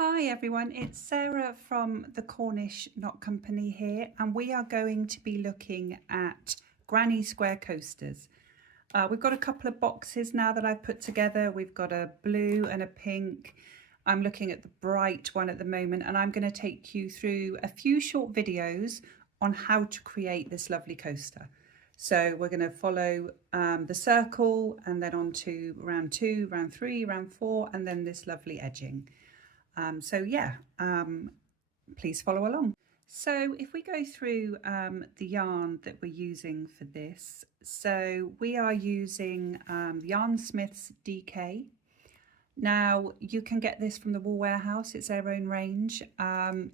Hi everyone, it's Sarah from the Cornish Knot Company here, and we are going to be looking at granny square coasters. We've got a couple of boxes now that I've put together. We've got a blue and a pink. I'm looking at the bright one at the moment, and I'm going to take you through a few short videos on how to create this lovely coaster. So we're going to follow the circle and then on to round 2, round 3, round 4, and then this lovely edging. Please follow along. So if we go through the yarn that we're using for this, so we are using Yarn Smith's DK. Now you can get this from the Wool Warehouse, it's their own range.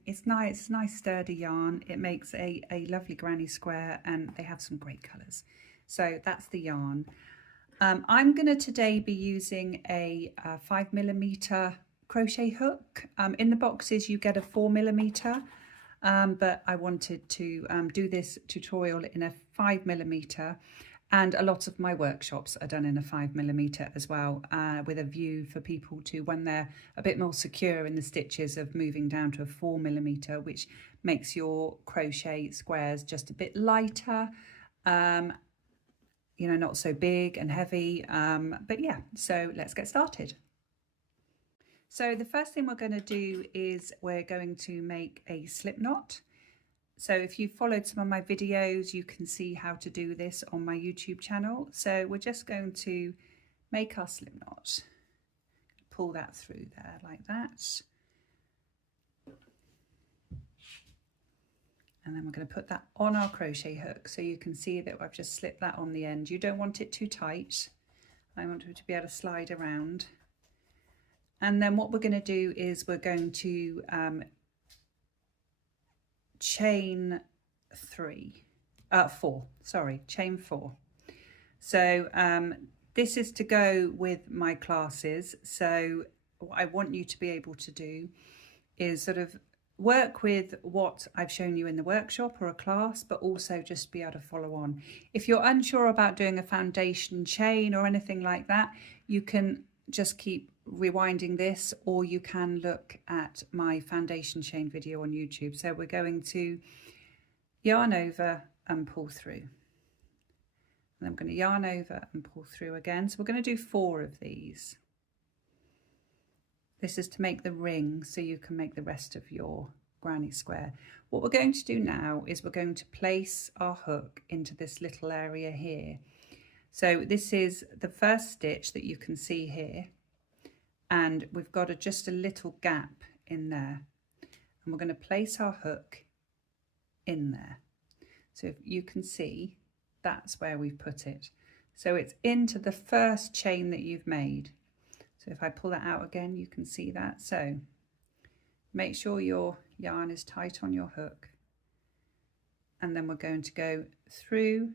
It's nice sturdy yarn. It makes a lovely granny square and they have some great colours. So that's the yarn. I'm going to today be using a 5mm crochet hook. In the boxes you get a 4mm, but I wanted to do this tutorial in a 5mm, and a lot of my workshops are done in a 5mm as well, with a view for people to, when they're a bit more secure in the stitches, of moving down to a 4mm, which makes your crochet squares just a bit lighter, you know, not so big and heavy. But yeah, so let's get started. So the first thing we're going to do is we're going to make a slip knot. So if you've followed some of my videos, you can see how to do this on my YouTube channel. So we're just going to make our slip knot, pull that through there like that. And then we're going to put that on our crochet hook. So you can see that I've just slipped that on the end. You don't want it too tight. I want it to be able to slide around. And then what we're going to do is we're going to chain 4. So this is to go with my classes. So what I want you to be able to do is sort of work with what I've shown you in the workshop or a class, but also just be able to follow on. If you're unsure about doing a foundation chain or anything like that, you can just keep rewinding this, or you can look at my foundation chain video on YouTube. So we're going to yarn over and pull through, and I'm going to yarn over and pull through again. So we're going to do 4 of these. This is to make the ring so you can make the rest of your granny square. What we're going to do now is we're going to place our hook into this little area here. So this is the first stitch that you can see here, and we've got just a little gap in there, and we're going to place our hook in there. So if you can see, that's where we've put it. So it's into the first chain that you've made. So if I pull that out again, you can see that. So make sure your yarn is tight on your hook, and then we're going to go through.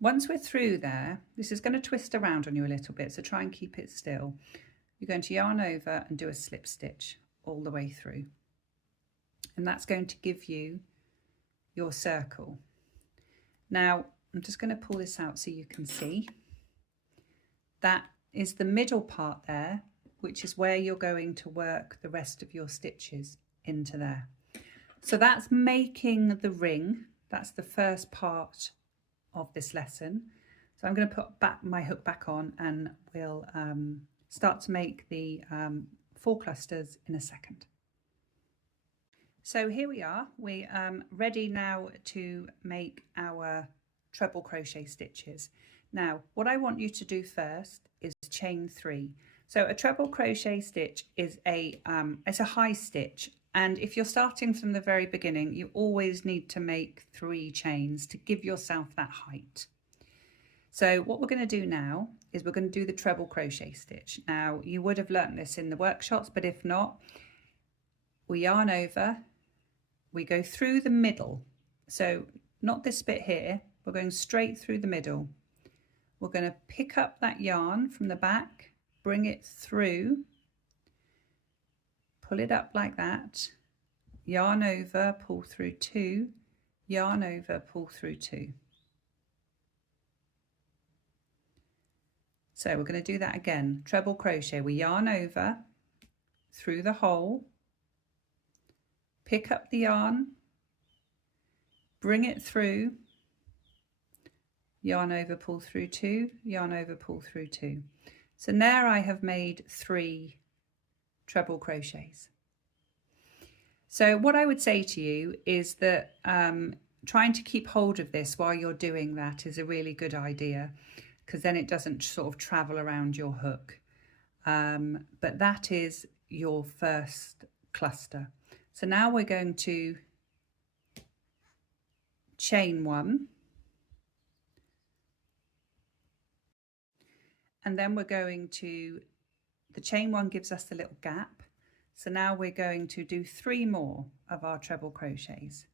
Once we're through there, this is going to twist around on you a little bit, so try and keep it still. You're going to yarn over and do a slip stitch all the way through, and that's going to give you your circle. Now I'm just going to pull this out so you can see. That is the middle part there, which is where you're going to work the rest of your stitches into there. So that's making the ring. That's the first part of this lesson. So I'm going to put my hook back on, and we'll start to make the 4 clusters in a second. So here we are, we ready now to make our treble crochet stitches. Now what I want you to do first is chain 3. So a treble crochet stitch is it's a high stitch, and if you're starting from the very beginning, you always need to make 3 chains to give yourself that height. So what we're going to do now is we're going to do the treble crochet stitch. Now you would have learnt this in the workshops, but if not, we yarn over, we go through the middle. So not this bit here, we're going straight through the middle. We're going to pick up that yarn from the back, bring it through, pull it up like that, yarn over, pull through 2, yarn over, pull through 2. So we're going to do that again. Treble crochet, we yarn over through the hole, pick up the yarn, bring it through, yarn over, pull through 2, yarn over, pull through 2. So there I have made 3 treble crochets. So what I would say to you is that trying to keep hold of this while you're doing that is a really good idea, because then it doesn't sort of travel around your hook. But that is your first cluster. So now we're going to chain 1, and then we're going to, the chain 1 gives us the little gap. So now we're going to do 3 more of our treble crochets.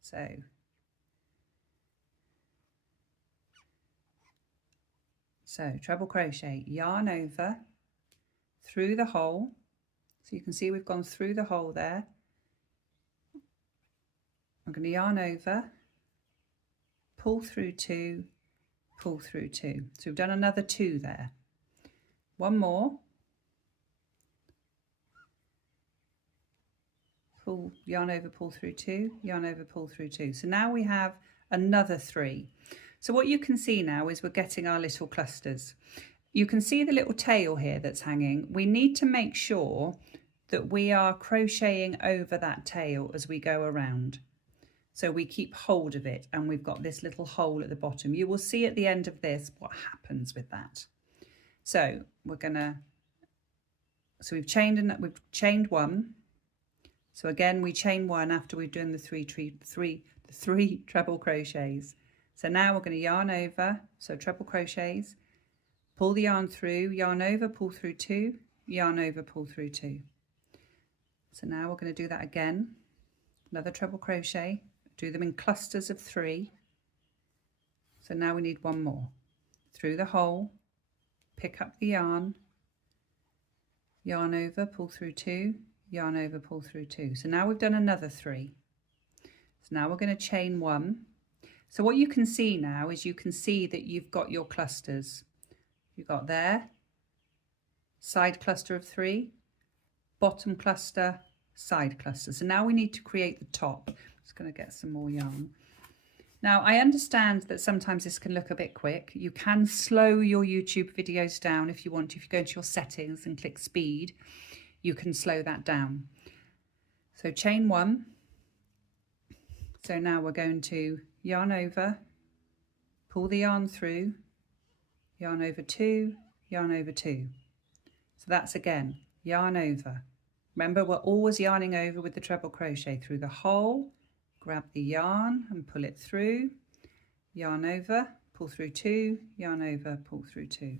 So treble crochet, yarn over, through the hole. So you can see we've gone through the hole there. I'm going to yarn over, pull through 2, pull through 2. So we've done another 2 there. 1 more. Pull, yarn over, pull through 2, yarn over, pull through 2. So now we have another 3. So what you can see now is we're getting our little clusters. You can see the little tail here that's hanging. We need to make sure that we are crocheting over that tail as we go around. So we keep hold of it, and we've got this little hole at the bottom. You will see at the end of this what happens with that. So we're gonna, so we've chained 1. So again, we chain 1 after we've done the three treble crochets. So now we're going to yarn over, so treble crochets, pull the yarn through, yarn over, pull through 2, yarn over, pull through 2. So now we're going to do that again, another treble crochet, do them in clusters of 3. So now we need 1 more. Through the hole, pick up the yarn, yarn over, pull through 2, yarn over, pull through 2. So now we've done another 3. So now we're going to chain 1. So what you can see now is you can see that you've got your clusters. You've got there, side cluster of 3, bottom cluster, side cluster. So now we need to create the top. I'm just going to get some more yarn. Now I understand that sometimes this can look a bit quick. You can slow your YouTube videos down if you want to. If you go into your settings and click speed, you can slow that down. So chain 1. So now we're going to yarn over, pull the yarn through, yarn over 2, yarn over 2. So that's again, yarn over. Remember, we're always yarning over with the treble crochet through the hole, grab the yarn and pull it through, yarn over, pull through 2, yarn over, pull through 2.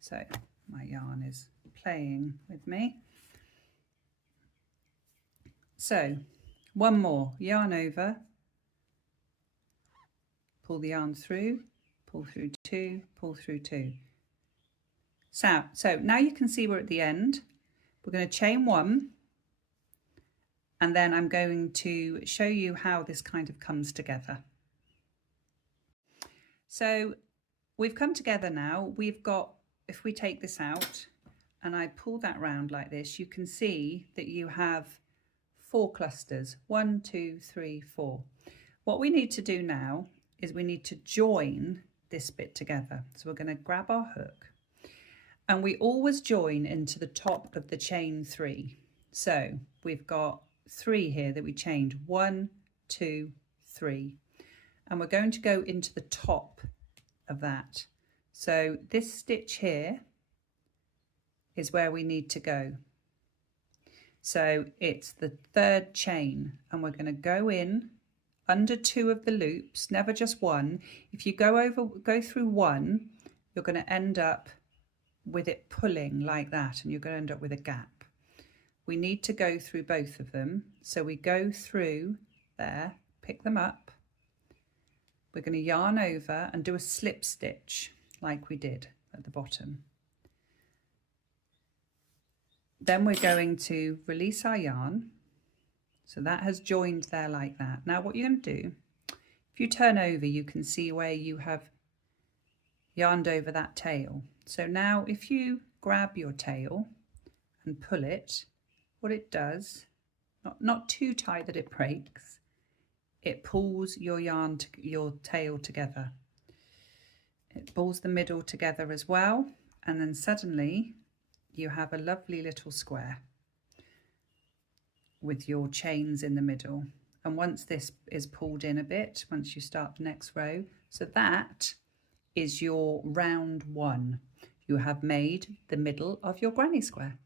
So my yarn is playing with me. So 1 more, yarn over, pull the yarn through, pull through 2, pull through 2. So now you can see we're at the end. We're going to chain 1, and then I'm going to show you how this kind of comes together. So we've come together now. We've got, if we take this out and I pull that round like this, you can see that you have 4 clusters, 1, 2, 3, 4. What we need to do now is we need to join this bit together. So we're going to grab our hook, and we always join into the top of the chain 3. So we've got 3 here that we chained, 1, 2, 3, and we're going to go into the top of that. So this stitch here is where we need to go. So it's the 3rd chain, and we're going to go in under 2 of the loops, never just 1. If you go through 1, you're going to end up with it pulling like that, and you're going to end up with a gap. We need to go through both of them. So we go through there, pick them up. We're going to yarn over and do a slip stitch like we did at the bottom. Then we're going to release our yarn. So that has joined there like that. Now what you're going to do, if you turn over, you can see where you have yarned over that tail. So now if you grab your tail and pull it, what it does, not too tight that it breaks, it pulls your yarn, your tail together. It pulls the middle together as well, and then suddenly you have a lovely little square with your chains in the middle. And once this is pulled in a bit, once you start the next row, so that is your round 1. You have made the middle of your granny square.